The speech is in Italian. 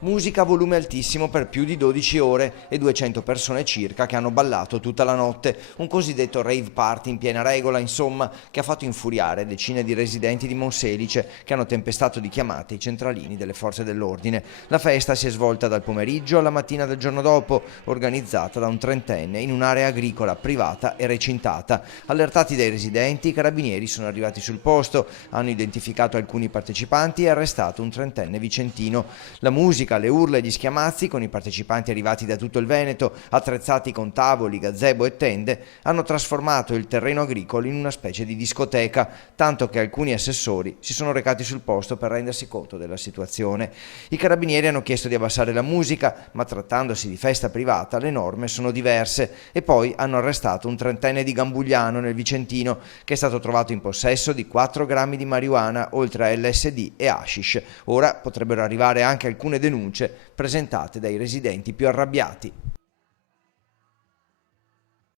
Musica a volume altissimo per più di 12 ore e 200 persone circa che hanno ballato tutta la notte, un cosiddetto rave party in piena regola, insomma, che ha fatto infuriare decine di residenti di Monselice che hanno tempestato di chiamate i centralini delle forze dell'ordine. La festa si è svolta dal pomeriggio alla mattina del giorno dopo, organizzata da un trentenne in un'area agricola privata e recintata. Allertati dai residenti, i carabinieri sono arrivati sul posto, hanno identificato alcuni partecipanti e arrestato un trentenne vicentino. La musica, le urla e gli schiamazzi, con i partecipanti arrivati da tutto il Veneto, attrezzati con tavoli, gazebo e tende, hanno trasformato il terreno agricolo in una specie di discoteca, tanto che alcuni assessori si sono recati sul posto per rendersi conto della situazione. I carabinieri hanno chiesto di abbassare la musica, ma trattandosi di festa privata le norme sono diverse, e poi hanno arrestato un trentenne di Gambugliano nel Vicentino che è stato trovato in possesso di 4 grammi di marijuana oltre a LSD e hashish. Ora potrebbero arrivare anche alcune denunce presentate dai residenti più arrabbiati.